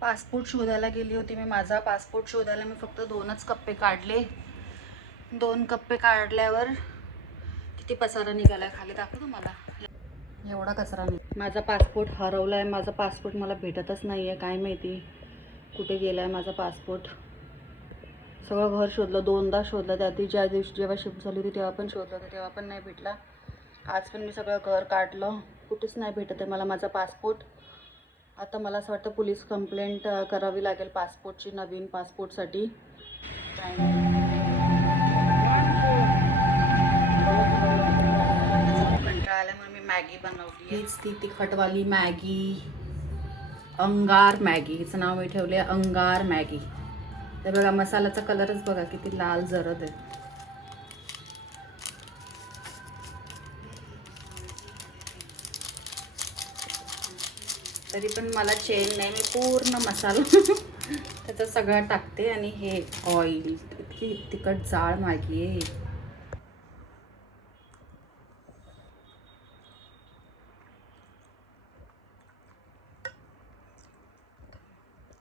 Passport शोधायला गेली होती मी. माझा पासपोर्ट शोधायला मी फक्त दोनच कप्पे काढले. दोन कप्पे काढल्यावर किती पसारा निघाला खाली दाखव तुम्हाला एवढा कचरा नाही. माझा पासपोर्ट हरवला आहे माझा पासपोर्ट मला भेटतच नाही आहे काय माहिती कुठे गेला आहे माझा पासपोर्ट. सगळं घर शोधलं. दोनदा शोधलं. त्या आधी ज्या दिवशी जेव्हा शिफ्ट झाली होती तेव्हा पण शोधलं होतं. तेव्हा पण नाही भेटला. आज पण मी सगळं घर काढलं. कुठेच नाही भेटत आहे मला माझा पासपोर्ट. आता मला असं वाटतं पोलीस कंप्लेंट करावी लागेल पासपोर्टची नवीन पासपोर्टसाठी. कंटाळा आल्यामुळे मी मॅगी बनवली हीच ती तिखटवाली मॅगी. अंगार मॅगी. हिचं नाव मी ठेवले अंगार मॅगी. तर बघा मसाल्याचा कलरच बघा किती लाल जरद आहे. तरी पण मला चेन नाही मी पूर्ण मसाला त्याचा सगळा टाकते आणि हे ऑइल इतकी तिखट जाळ मॅगी आहे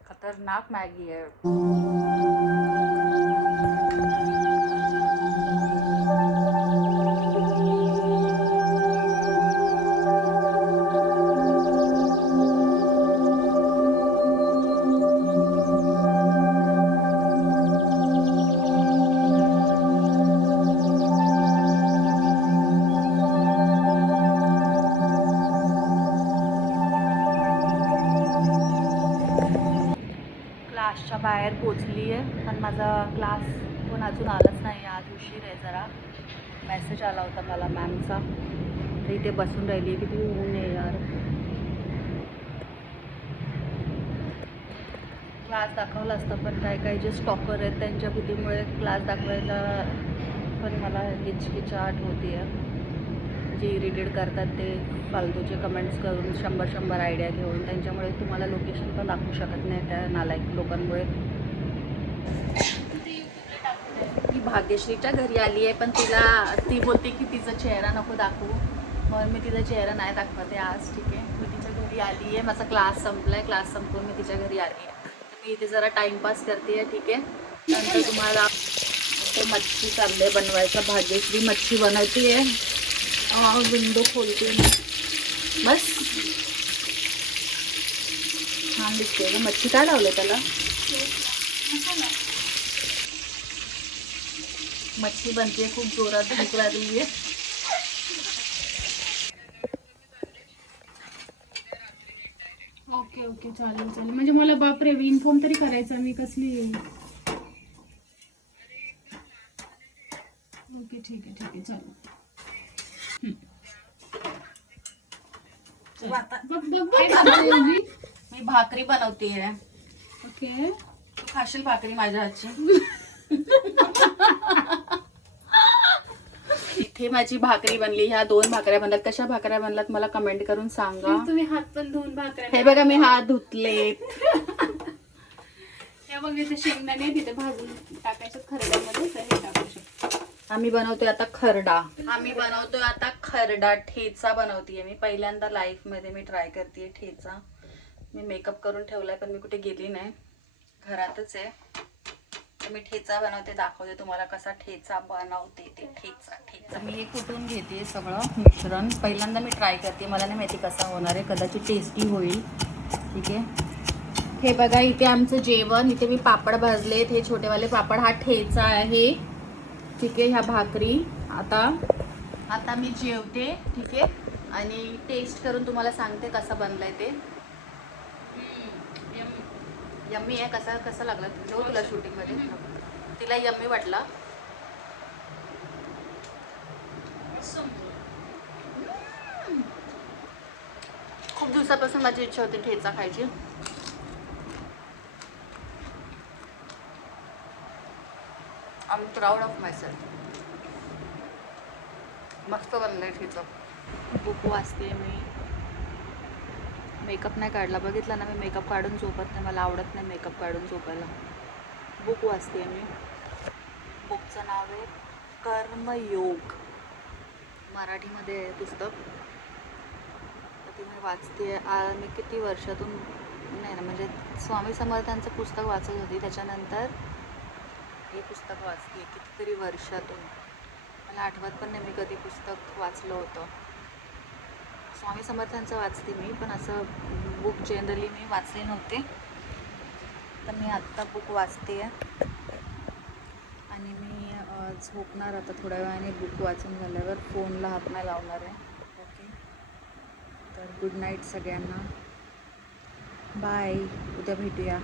खतरनाक मॅगी आहे. क्लासच्या बाहेर पोचली आहे पण माझा क्लास पण अजून आलाच नाही. आज उशीर आहे जरा. मेसेज आला होता मला मॅमचा तर इथे बसून राहिली किती ऊन आहे यार. क्लास दाखवला असता पण काय काय जे स्टॉकर आहेत त्यांच्या भीतीमुळे क्लास दाखवायला पण मला हिचकिचाट होती आहे जे इरिटेट करतात ते फालतूचे कमेंट्स करून शंभर शंभर आयडिया घेऊन त्यांच्यामुळे तुम्हाला लोकेशन पण दाखवू शकत नाही त्या नालायक लोकांमुळे. ती भाग्यश्रीच्या घरी आली आहे पण तिला ती बोलते की तिचा चेहरा नको दाखवू. म्हणून मी तिचा चेहरा नाही दाखवते आज ठीक आहे? मी तिच्या घरी आली आहे माझा क्लास संपला आहे क्लास संपवून मी तिच्या घरी आली आहे. मी इथे जरा टाईमपास करते आहे ठीक आहे? नंतर तुम्हाला ते मच्छी चाललंय बनवायचं भाग्यश्री मच्छी बनवते आहे. विंडो खोलते मी. बस. छान दिसते ग. मच्छी काय लावलं त्याला? मच्छी बनते खूप जोरात भूक लागली आहे ओके ओके. चालेल चालेल. म्हणजे मला बापरे इन्फॉर्म तरी करायचा मी कसली? ओके ठीक आहे ठीक आहे. चालेल बघ बघ बघ काय करते मी. मी भाकरी बनवते. ओके तू खाशील भाकरी माझ्या हातची. इथे माझी भाकरी बनली. ह्या दोन भाकऱ्या बनल्यात. कशा भाकऱ्या बनल्यात मला कमेंट करून सांगा. तुम्ही हात पण धुवून भाकऱ्या हे बघा मी हात धुतलेत. हे बघ इथे शेंगदाणे तिथे भाजून टाकायचं खरड्यामध्ये आम्ही बनवतोय आता खरडा. आम्ही बनवतोय आता खरडा ठेचा बनवतीये. मी पहिल्यांदा लाईफमध्ये मी ट्राय करते ठेचा. मी मेकअप करून ठेवलाय पण मी कुठे गेली नाही. घरातच आहे. तर मी ठेचा बनवते दाखवते तुम्हाला कसा ठेचा बनवते ते. ठेचा ठेचा. मी हे कुठून घेते सगळं मिश्रण? पहिल्यांदा मी ट्राय करते मला नाही माहिती कसा होणार आहे. कदाचित टेस्टी होईल. ठीक आहे? हे बघा इथे आमचं जेवण. इथे मी पापड भाजलेत. हे छोटेवाले पापड. हा ठेचा आहे. ठीक आहे ह्या भाकरी. आता आता मी जेवते ठीक आहे. आणि टेस्ट करून तुम्हाला सांगते कसं बनलंय ते. यम्मी. आहे कसा कसा लागला जाऊ तुला शूटिंगमध्ये. तिला यम्मी वाटला. खूप दिवसापासून माझी इच्छा होती ठेचा खायची. I am proud of myself मस्त बनलंय तिचं बुक वाचते मी. मेकअप नाही काढला. बघितला ना मी मेकअप काढून झोपत नाही. मला आवडत नाही मेकअप काढून झोपायला. बुक वाचते मी. बुकचं नाव आहे कर्मयोग. मराठीमध्ये आहे पुस्तक. तर ती मी वाचते मी किती वर्षातून नाही ना म्हणजे स्वामी समर्थांचं पुस्तक वाचत होती. त्याच्यानंतर हे पुस्तक वाचते कितीतरी वर्षातून. मला आठवत पण नाही मी कधी पुस्तक वाचलं होतं. स्वामी समर्थांचं वाचते मी पण असं बुक जनरली मी वाचले नव्हते. तर मी आत्ता बुक वाचते आहे आणि मी झोपणार आता थोड्या वेळाने बुक वाचून झाल्यावर फोनला हात नाही लावणार आहे. ओके? तर गुड नाईट सगळ्यांना. बाय उद्या भेटूया.